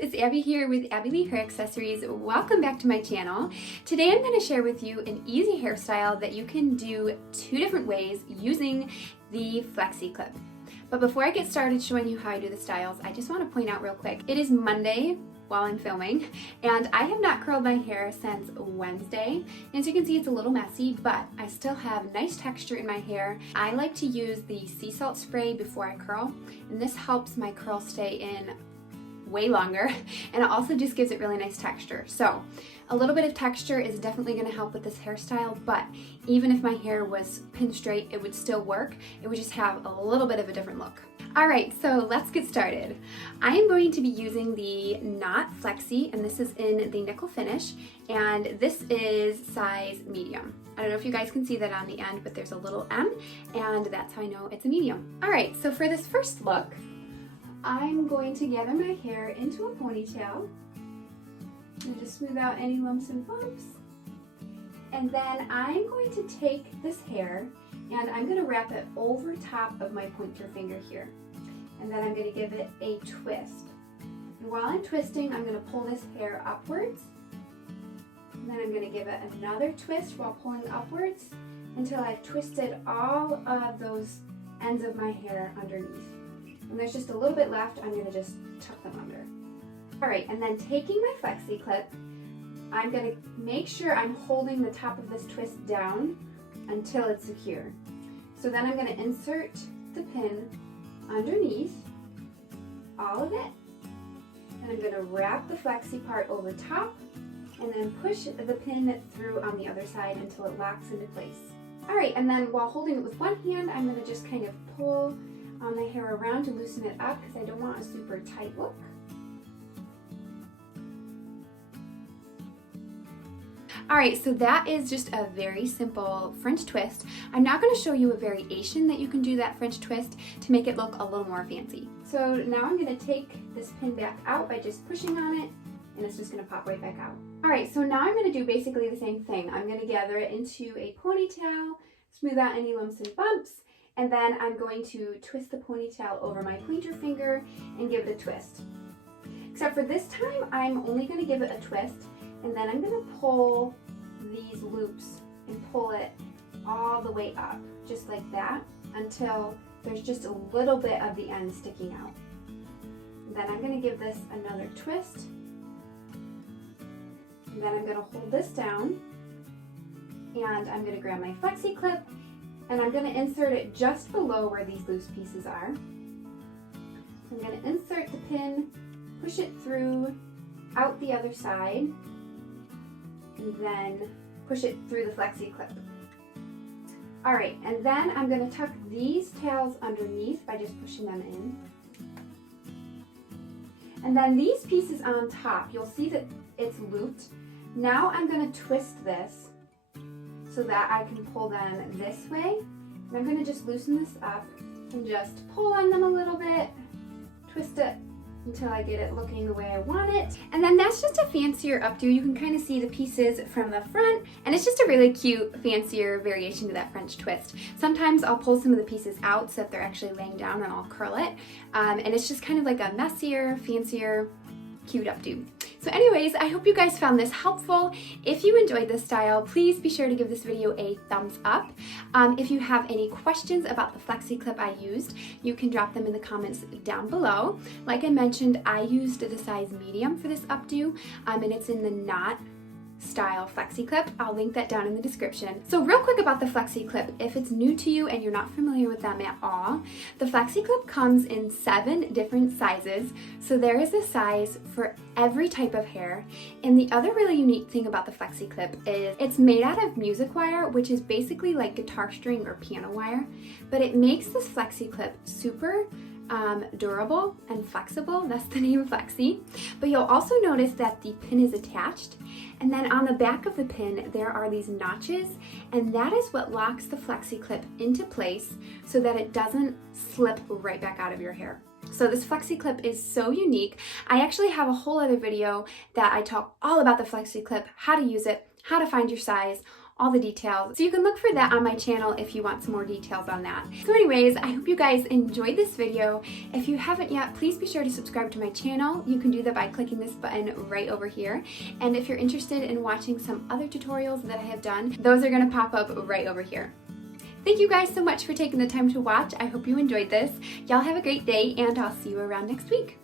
it's Abby here with Abby Lee Hair Accessories. Welcome back to my channel. Today I'm going to share with you an easy hairstyle that you can do 2 different ways using the Flexi Clip. But before I get started showing you how I do the styles, I just want to point out real quick, it is Monday while I'm filming, and I have not curled my hair since Wednesday. As you can see, it's a little messy, but I still have nice texture in my hair. I like to use the sea salt spray before I curl, and this helps my curl stay in way longer, and it also just gives it really nice texture. So a little bit of texture is definitely going to help with this hairstyle, but even if my hair was pin straight, it would still work. It would just have a little bit of a different look. Alright, so let's get started. I am going to be using the Knot Flexi, and this is in the nickel finish, and this is size medium. I don't know if you guys can see that on the end, but there's a little M, and that's how I know it's a medium. Alright, so for this first look, I'm going to gather my hair into a ponytail and just smooth out any lumps and bumps. And then I'm going to take this hair and I'm going to wrap it over top of my pointer finger here. And then I'm going to give it a twist. And while I'm twisting, I'm going to pull this hair upwards. And then I'm going to give it another twist while pulling upwards until I've twisted all of those ends of my hair underneath. And there's just a little bit left, I'm going to just tuck them under. Alright, and then taking my Flexi Clip, I'm going to make sure I'm holding the top of this twist down until it's secure. So then I'm going to insert the pin underneath, all of it, and I'm going to wrap the Flexi part over top, and then push the pin through on the other side until it locks into place. Alright, and then while holding it with one hand, I'm going to just kind of pull my hair around to loosen it up because I don't want a super tight look. Alright, so that is just a very simple French twist. I'm now going to show you a variation that you can do that French twist to make it look a little more fancy. So now I'm going to take this pin back out by just pushing on it, and it's just going to pop right back out. Alright, so now I'm going to do basically the same thing. I'm going to gather it into a ponytail, smooth out any lumps and bumps, and then I'm going to twist the ponytail over my pointer finger and give it a twist. Except for this time, I'm only going to give it a twist, and then I'm going to pull these loops and pull it all the way up, just like that, until there's just a little bit of the end sticking out. And then I'm going to give this another twist, and then I'm going to hold this down, and I'm going to grab my Flexi Clip, and I'm going to insert it just below where these loose pieces are. I'm going to insert the pin, push it through out the other side, and then push it through the Flexi Clip. Alright, and then I'm going to tuck these tails underneath by just pushing them in. And then these pieces on top, you'll see that it's looped. Now I'm going to twist this so that I can pull them this way. And I'm going to just loosen this up and just pull on them a little bit, twist it until I get it looking the way I want it. And then that's just a fancier updo. You can kind of see the pieces from the front, and it's just a really cute, fancier variation to that French twist. Sometimes I'll pull some of the pieces out so that they're actually laying down and I'll curl it. And it's just kind of like a messier, fancier, cute updo. So anyways, I hope you guys found this helpful. If you enjoyed this style, please be sure to give this video a thumbs up. If you have any questions about the Flexi Clip I used, you can drop them in the comments down below. Like I mentioned, I used the size medium for this updo, and it's in the Knot style Flexi Clip. I'll link that down in the description. So real quick about the Flexi Clip, if it's new to you and you're not familiar with them at all, the Flexi Clip comes in 7 different sizes, so there is a size for every type of hair. And the other really unique thing about the Flexi Clip is it's made out of music wire, which is basically like guitar string or piano wire, but it makes this Flexi Clip super durable and flexible. That's the name Flexi. But you'll also notice that the pin is attached, and then on the back of the pin there are these notches, and that is what locks the Flexi Clip into place so that it doesn't slip right back out of your hair. So this Flexi Clip is so unique. I actually have a whole other video that I talk all about the Flexi Clip, how to use it, how to find your size, all the details. So you can look for that on my channel if you want some more details on that. So anyways, I hope you guys enjoyed this video. If you haven't yet, please be sure to subscribe to my channel. You can do that by clicking this button right over here. And if you're interested in watching some other tutorials that I have done, those are gonna pop up right over here. Thank you guys so much for taking the time to watch. I hope you enjoyed this. Y'all have a great day, and I'll see you around next week.